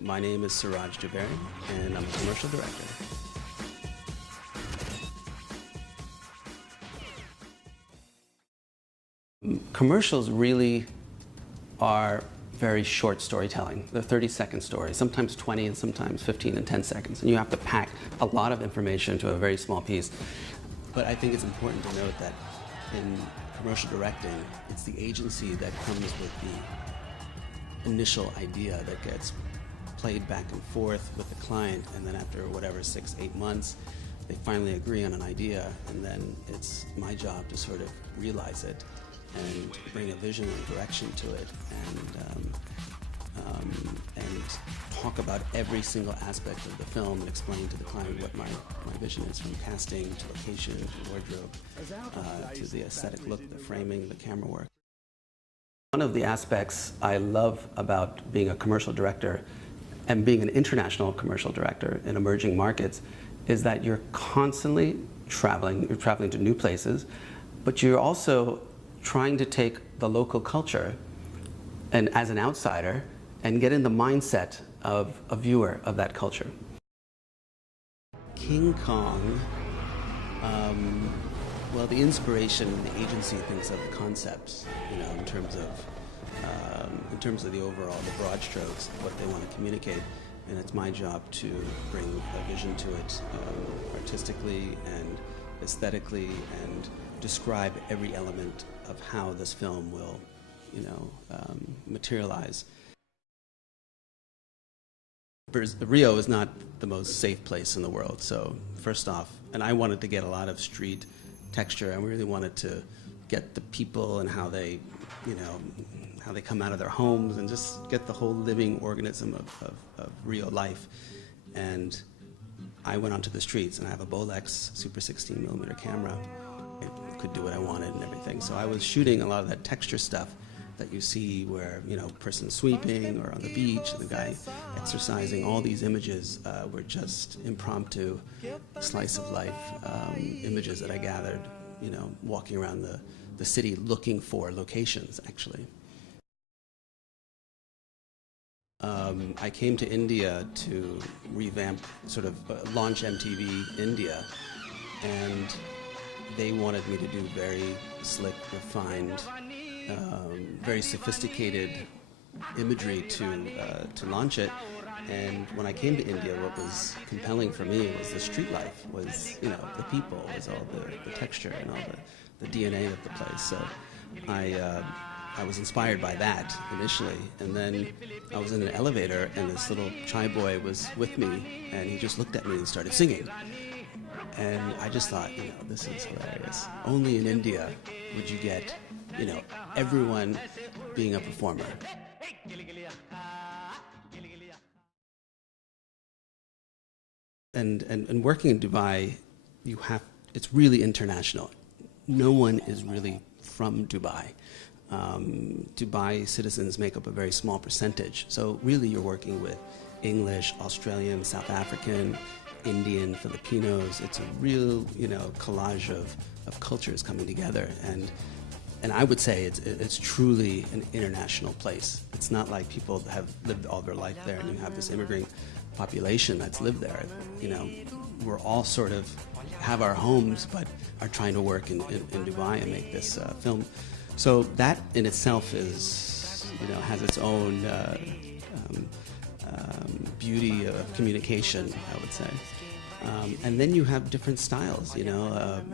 My name is Siraj, Jhaveri, and I'm a commercial director. Commercials really are very short storytelling. They're 30-second stories, sometimes 20 and sometimes 15 and 10 seconds. And you have to pack a lot of information into a very small piece. But I think it's important to note that in commercial directing, it's the agency that comes with the initial idea that gets played back and forth with the client, and then after whatever, 6-8 months, they finally agree on an idea, and then it's my job to sort of realize it and bring a vision and direction to it, and talk about every single aspect of the film and explain to the client what my vision is, from casting to location to wardrobe, to the aesthetic look, the framing, the camera work. One of the aspects I love about being a commercial director and being an international commercial director in emerging markets is that you're constantly traveling. You're traveling to new places, but you're also trying to take the local culture and as an outsider and get in the mindset of a viewer of that culture. King Kong, well, the inspiration, the agency thinks of the concepts, in terms of the overall, the broad strokes, what they want to communicate, and it's my job to bring a vision to it, artistically and aesthetically, and describe every element of how this film will, materialize. Rio is not the most safe place in the world, so first off, and I wanted to get a lot of street texture. I really wanted to get the people and how they, how they come out of their homes, and just get the whole living organism of Rio life. And I went onto the streets, and I have a Bolex Super 16mm camera. I could do what I wanted and everything. So I was shooting a lot of that texture stuff that you see where, person sweeping or on the beach, the guy exercising. All these images were just impromptu, slice of life images that I gathered, walking around the city looking for locations, actually. I came to India to revamp, sort of launch MTV India, and they wanted me to do very slick, refined, very sophisticated imagery to launch it. And when I came to India, what was compelling for me was the street life, was the people, was all the texture and all the DNA of the place. So I was inspired by that initially, and then I was in an elevator, and this little chai boy was with me, and he just looked at me and started singing. And I just thought, this is hilarious. Only in India would you get, everyone being a performer. And working in Dubai, it's really international. No one is really from Dubai. Dubai citizens make up a very small percentage. So really you're working with English, Australian, South African, Indian, Filipinos. It's a real, collage of cultures coming together. And I would say it's truly an international place. It's not like people have lived all their life there and you have this immigrant population that's lived there. We're all sort of have our homes, but are trying to work in Dubai and make this film. So that in itself is, has its own beauty of communication, I would say. And then you have different styles,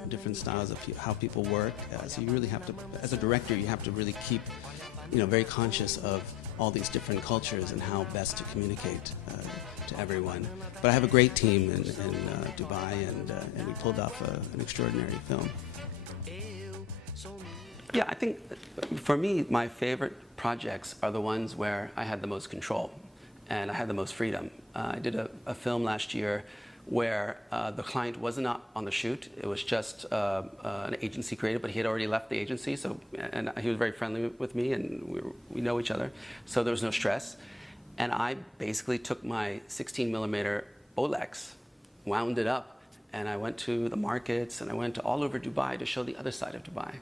different styles of how people work. So you really have to, as a director, you have to really keep, very conscious of all these different cultures and how best to communicate to everyone. But I have a great team in Dubai, and we pulled off an extraordinary film. Yeah, I think for me, my favorite projects are the ones where I had the most control and I had the most freedom. I did a film last year where the client was not on the shoot. It was just an agency creative, but he had already left the agency, and he was very friendly with me, and we know each other, so there was no stress. And I basically took my 16mm Bolex, wound it up, and I went to the markets, and I went to all over Dubai to show the other side of Dubai.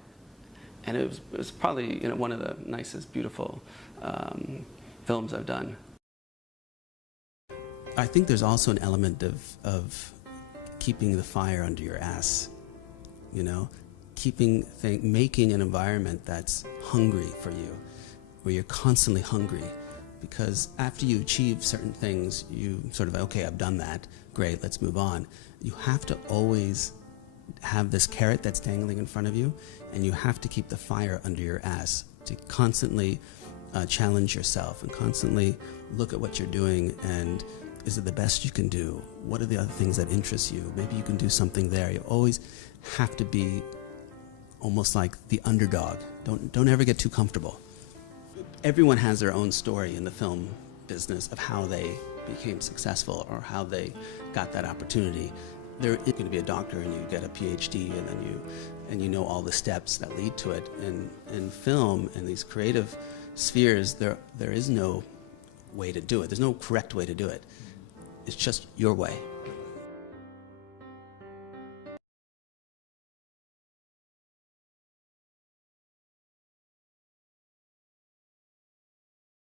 And it was probably one of the nicest, beautiful films I've done. I think there's also an element of keeping the fire under your ass, you know, making an environment that's hungry for you, where you're constantly hungry. Because after you achieve certain things, you sort of, okay, I've done that, great, let's move on. You have to always have this carrot that's dangling in front of you, and you have to keep the fire under your ass to constantly challenge yourself and constantly look at what you're doing, and is it the best you can do? What are the other things that interest you? Maybe you can do something there. You always have to be almost like the underdog. Don't ever get too comfortable. Everyone has their own story in the film business of how they became successful or how they got that opportunity. There is going to be a doctor and you get a PhD and you know all the steps that lead to it. In film and these creative spheres, there is no way to do it. There's no correct way to do it. It's just your way.